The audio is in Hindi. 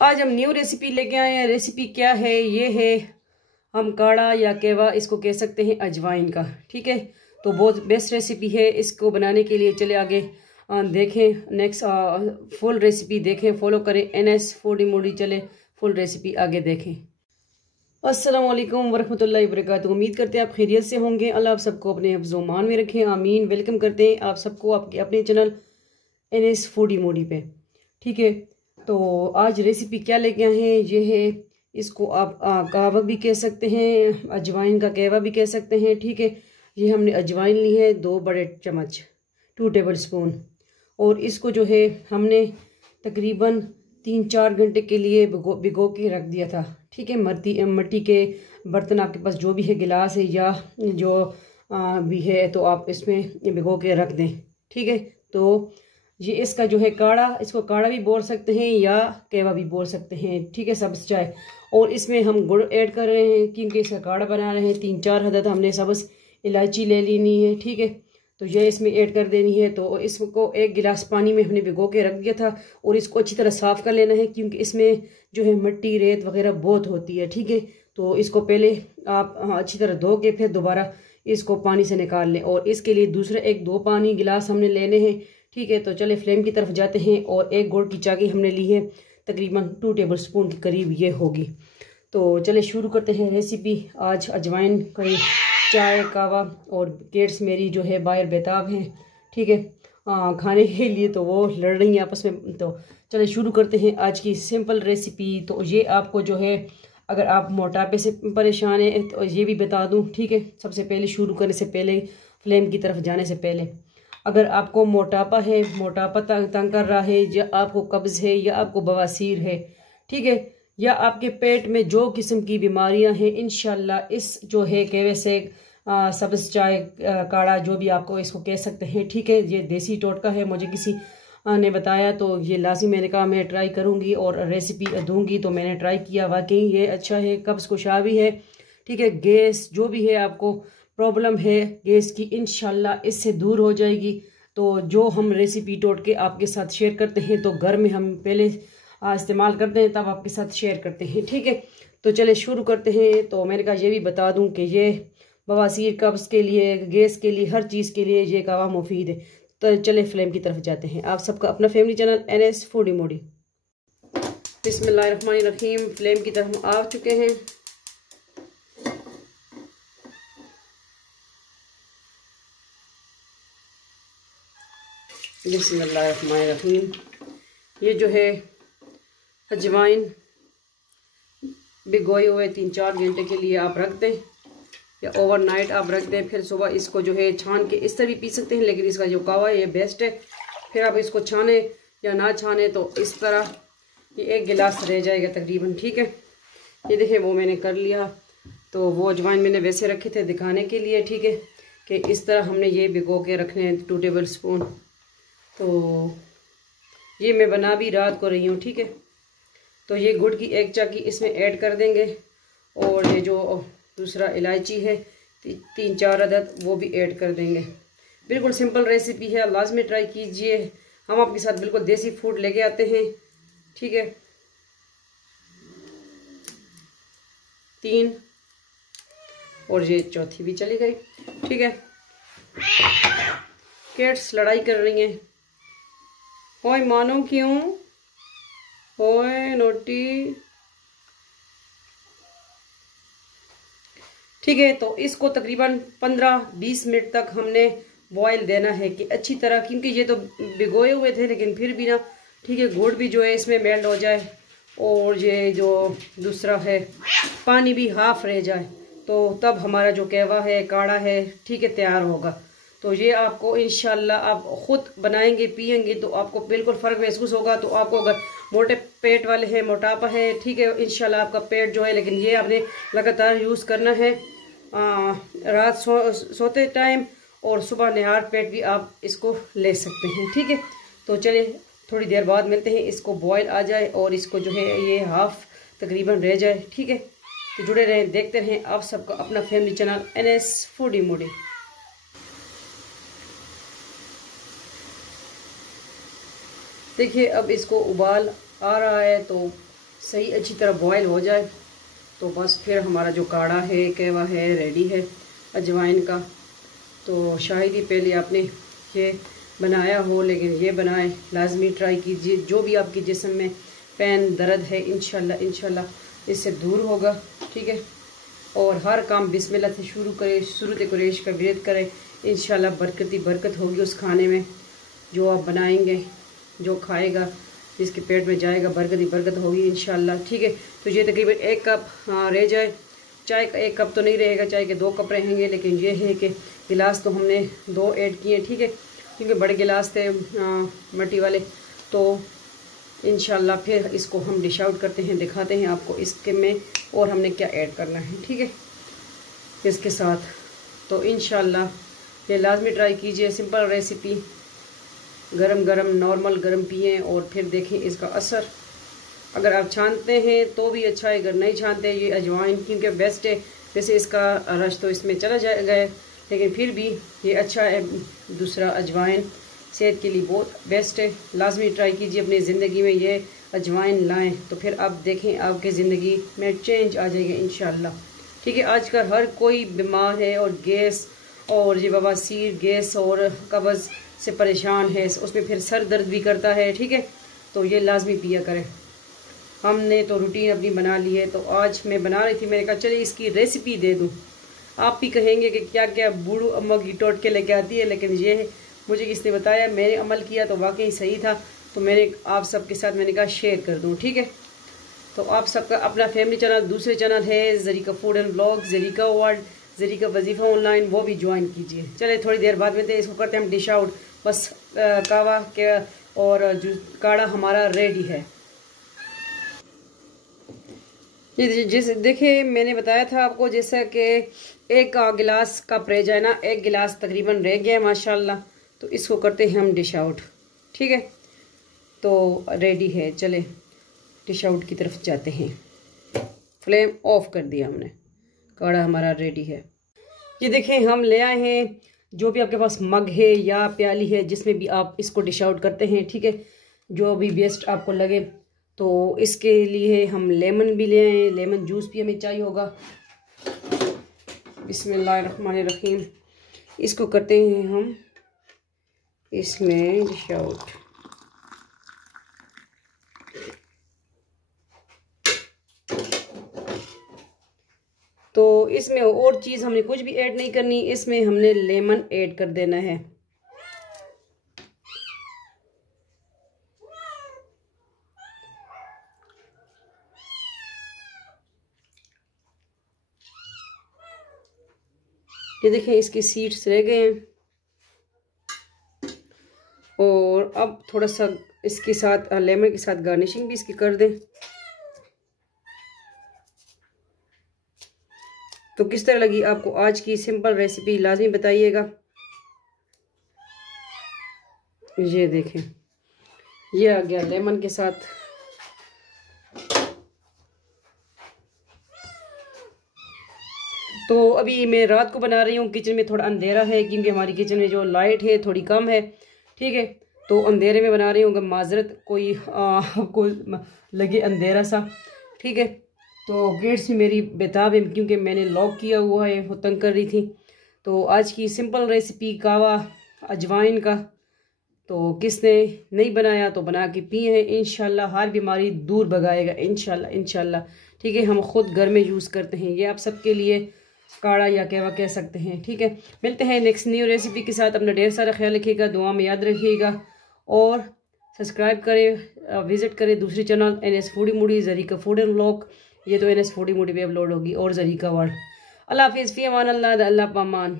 आज हम न्यू रेसिपी लेके आए हैं। रेसिपी क्या है? ये है हम काढ़ा या केवा इसको कह सकते हैं, अजवाइन का। ठीक है, तो बहुत बेस्ट रेसिपी है। इसको बनाने के लिए चले आगे देखें, नेक्स्ट फुल रेसिपी देखें, फॉलो करें NS फूडी मूडी। चले फुल रेसिपी आगे देखें। अस्सलाम वालेकुम वरहमतुल्लाहि वबरकातुहू। उम्मीद करते हैं आप खैरियत से होंगे। अल्लाह आप सबको अपने हिफ्ज़-ओ-मान में रखें, आमीन। वेलकम करते हैं आप सबको आपके अपने चैनल NS फूडी मूडी पे। ठीक है, तो आज रेसिपी क्या लेके आए हैं? ये है, इसको आप कहवा भी कह सकते हैं, अजवाइन का कहवा भी कह सकते हैं। ठीक है, ये हमने अजवाइन ली है 2 बड़े चम्मच, 2 टेबल स्पून। और इसको जो है हमने तकरीबन 3-4 घंटे के लिए भिगो के रख दिया था। ठीक है, मिट्टी के बर्तन आपके पास जो भी है, गिलास है या जो भी है, तो आप इसमें भिगो के रख दें। ठीक है, तो ये इसका जो है काढ़ा, इसको काढ़ा भी बोल सकते हैं या केवा भी बोल सकते हैं। ठीक है, सब्ज़ चाय। और इसमें हम गुड़ ऐड कर रहे हैं क्योंकि इसका काढ़ा बना रहे हैं। 3-4 अदद हमने सब्ज़ इलायची ले लेनी है। ठीक है, तो ये इसमें ऐड कर देनी है। तो इसको 1 गिलास पानी में हमने भिगो के रख दिया था और इसको अच्छी तरह साफ़ कर लेना है क्योंकि इसमें जो है मिट्टी रेत वगैरह बहुत होती है। ठीक है, तो इसको पहले आप अच्छी तरह धो के फिर दोबारा इसको पानी से निकाल लें। और इसके लिए दूसरे 1-2 पानी गिलास हमने लेने हैं। ठीक है, तो चले फ्लेम की तरफ जाते हैं। और 1 गुड़ की चाकी हमने ली है, तकरीबन 2 टेबल स्पून के करीब ये होगी। तो चले शुरू करते हैं रेसिपी। आज अजवाइन करी चाय कावा और किड्स मेरी जो है बाहर बेताब हैं। ठीक है, खाने के लिए, तो वो लड़ रही हैं आपस में। तो चले शुरू करते हैं आज की सिंपल रेसिपी। तो ये आपको जो है, अगर आप मोटापे से परेशान हैं तो ये भी बता दूं। ठीक है, सबसे पहले शुरू करने से पहले, फ्लेम की तरफ जाने से पहले, अगर आपको मोटापा है, मोटापा तंग कर रहा है, या आपको कब्ज़ है, या आपको बवासीर है, ठीक है, या आपके पेट में जो किस्म की बीमारियां हैं, इंशाल्लाह इस जो है केवे से सब्ज़ चाय काढ़ा जो भी आपको इसको कह सकते हैं। ठीक है, ये देसी टोटका है, मुझे किसी ने बताया तो ये लाजिम मैंने कहा मैं ट्राई करूंगी और रेसिपी दूंगी। तो मैंने ट्राई किया, वाकई ये अच्छा है, कब्ज़ कुशा भी है। ठीक है, गैस जो भी है, आपको प्रॉब्लम है गैस की, इंशाल्लाह इससे दूर हो जाएगी। तो जो हम रेसिपी टोट के आपके साथ शेयर करते हैं, तो घर में हम पहले इस्तेमाल करते हैं, तब आपके साथ शेयर करते हैं। ठीक है, तो चले शुरू करते हैं। तो मैंने कहा ये भी बता दूं कि ये बवासीर, कब्ज़ के लिए, गैस के लिए, हर चीज़ के लिए ये कहवा मुफीद है। तो चले फ्लेम की तरफ जाते हैं। आप सबका अपना family channel NS foodie Moody. बिस्मिल्लाहिर्रहमानिर्रहीम। फ्लेम की तरफ हम आ चुके हैं। बिस्मिल्लाहिर्रहमानिर्रहीम। ये जो है अजवाइन भिगोए हुए 3-4 घंटे के लिए आप रख दें, या ओवरनाइट आप रख दें। फिर सुबह इसको जो है छान के इस तरह भी पी सकते हैं, लेकिन इसका जो कहवा है ये बेस्ट है। फिर आप इसको छाने या ना छाने, तो इस तरह ये 1 गिलास रह जाएगा तकरीबन। ठीक है, ये देखें वो मैंने कर लिया। तो वो अजवाइन मैंने वैसे रखे थे दिखाने के लिए। ठीक है, कि इस तरह हमने ये भिगो के रखने हैं 2 टेबल स्पून। तो ये मैं बना भी रात को रही हूँ। ठीक है, तो ये गुड़ की 1 चाकी इसमें ऐड कर देंगे। और ये जो दूसरा इलायची है 3-4 अदद, वो भी ऐड कर देंगे। बिल्कुल सिंपल रेसिपी है, लाजमी ट्राई कीजिए। हम आपके साथ बिल्कुल देसी फूड लेके आते हैं। ठीक है, 3 और ये चौथी भी चली गई। ठीक है, कैट्स लड़ाई कर रही हैं। ओए मानो क्यों, ओए नोटी। ठीक है, तो इसको तकरीबन 15-20 मिनट तक हमने बॉईल देना है कि अच्छी तरह, क्योंकि ये तो भिगोए हुए थे, लेकिन फिर भी ना, ठीक है, गुड़ भी जो है इसमें मेल्ट हो जाए और ये जो दूसरा है पानी भी हाफ रह जाए, तो तब हमारा जो कहवा है, काढ़ा है, ठीक है, तैयार होगा। तो ये आपको इंशाल्लाह आप ख़ुद बनाएंगे पिएंगे तो आपको बिल्कुल फ़र्क महसूस होगा। तो आपको अगर मोटे पेट वाले हैं, मोटापा है, ठीक है, इंशाल्लाह आपका पेट जो है, लेकिन ये आपने लगातार यूज़ करना है। रात सोते टाइम और सुबह निहार पेट भी आप इसको ले सकते हैं। ठीक है, तो चलिए थोड़ी देर बाद मिलते हैं। इसको बॉयल आ जाए और इसको जो है ये हाफ तकरीबन रह जाए। ठीक है, तो जुड़े रहें, देखते रहें आप सबका अपना family channel NS foodie Moody. देखिए अब इसको उबाल आ रहा है, तो सही अच्छी तरह बॉयल हो जाए तो बस फिर हमारा जो काढ़ा है कहवा है रेडी है अजवाइन का। तो शायद ही पहले आपने ये बनाया हो, लेकिन ये बनाए लाजमी ट्राई कीजिए। जो भी आपकी जिस्म में पैन दर्द है इंशाल्लाह इससे दूर होगा, ठीक है। और हर काम बिस्मिल्लाह से शुरू करें, शुरू कुरैश का विरद करें, इंशाल्लाह बरकत होगी उस खाने में जो आप बनाएंगे। जो खाएगा जिसके पेट में जाएगा बरकत होगी इंशाल्लाह, ठीक है। तो ये तकरीबन 1 कप रह जाए। चाय का 1 कप तो नहीं रहेगा, चाय के 2 कप रहेंगे, लेकिन ये है कि गिलास तो हमने 2 ऐड किए, ठीक है, क्योंकि बड़े गिलास थे मट्टी वाले। तो इंशाल्लाह फिर इसको हम डिश आउट करते हैं, दिखाते हैं आपको इसके में और हमने क्या ऐड करना है, ठीक है, इसके साथ। तो इंशाल्लाह ये लाजमी ट्राई कीजिए, सिंपल रेसिपी, गरम गरम नॉर्मल गरम पिएँ और फिर देखें इसका असर। अगर आप छानते हैं तो भी अच्छा है, अगर नहीं छानते ये अजवाइन क्योंकि बेस्ट है। वैसे इसका रश तो इसमें चला जाएगा, लेकिन फिर भी ये अच्छा है। दूसरा अजवाइन सेहत के लिए बहुत बेस्ट है। लाजमी ट्राई कीजिए, अपनी ज़िंदगी में ये अजवाइन लाएं तो फिर आप देखें आपकी ज़िंदगी में चेंज आ जाएगा इंशाल्लाह, ठीक है। आजकल हर कोई बीमार है और गैस और ये बवासीर गैस और कब्ज़ से परेशान है, उसमें फिर सर दर्द भी करता है, ठीक है। तो ये लाजमी पिया करें। हमने तो रूटीन अपनी बना ली है। तो आज मैं बना रही थी, मैंने कहा चलिए इसकी रेसिपी दे दूँ। आप भी कहेंगे कि क्या क्या बूढ़ू अम्मा की टोट के लेके आती है, लेकिन ये है मुझे किसने बताया, मैंने अमल किया तो वाकई सही था। तो मैंने आप सबके साथ मैंने कहा शेयर कर दूँ, ठीक है। तो आप सबका अपना फैमिली चैनल, दूसरे चैनल है Zarika food and blog, Zarika world, Zarika Wazifa online, वो भी ज्वाइन कीजिए। चले थोड़ी देर बाद में इसको करते हैं हम डिश आउट। बस कावा के और जो काढ़ा हमारा रेडी है। जैसे देखिए मैंने बताया था आपको, जैसा कि 1 गिलास का प्रेज है ना, 1 गिलास तकरीबन रह गया माशाल्लाह। तो इसको करते हैं हम डिश आउट, ठीक है। तो रेडी है, चले डिश आउट की तरफ जाते हैं। फ्लेम ऑफ कर दिया हमने, काढ़ा हमारा रेडी है। ये देखें हम ले आए हैं, जो भी आपके पास मग है या प्याली है जिसमें भी आप इसको डिश आउट करते हैं, ठीक है, जो भी बेस्ट आपको लगे। तो इसके लिए हम लेमन भी ले आए, लेमन जूस भी हमें चाहिए होगा। बिस्मिल्लाहिर्रहमानिर्रहीम, इसको करते हैं हम इसमें डिश आउट। तो इसमें और चीज़ हमने कुछ भी ऐड नहीं करनी, इसमें हमने लेमन ऐड कर देना है। ये देखें इसकी सीड्स रह गए हैं। और अब थोड़ा सा इसके साथ लेमन के साथ गार्निशिंग भी इसकी कर दें। तो किस तरह लगी आपको आज की सिंपल रेसिपी, लाजमी बताइएगा। ये देखें ये आ गया लेमन के साथ। तो अभी मैं रात को बना रही हूँ, किचन में थोड़ा अंधेरा है क्योंकि हमारी किचन में जो लाइट है थोड़ी कम है, ठीक है। तो अंधेरे में बना रही हूँ, माजरत कोई आपको लगे अंधेरा सा, ठीक है। तो गेट से मेरी बेताब है क्योंकि मैंने लॉक किया हुआ है, वो तंग कर रही थी। तो आज की सिंपल रेसिपी कावा अजवाइन का, तो किसने नहीं बनाया तो बना के पिए हैं, इंशाल्लाह हर बीमारी दूर भगाएगा इंशाल्लाह, ठीक है। हम खुद घर में यूज़ करते हैं, ये आप सबके लिए काढ़ा या कहवा कह सकते हैं, ठीक है। मिलते हैं नेक्स्ट न्यू रेसिपी के साथ। अपना ढेर सारा ख्याल रखिएगा, दुआ में याद रखिएगा और सब्सक्राइब करें, विजिट करें दूसरी channel NS foodie Moody, Zarika food and vlog, ये तो NS फूडी मूडी पे अपलोड होगी, और ज़रीका वर्ल्ड। अल्लाह हाफिज़, फ़ी अमान अल्लाह, अल्लाह पामान।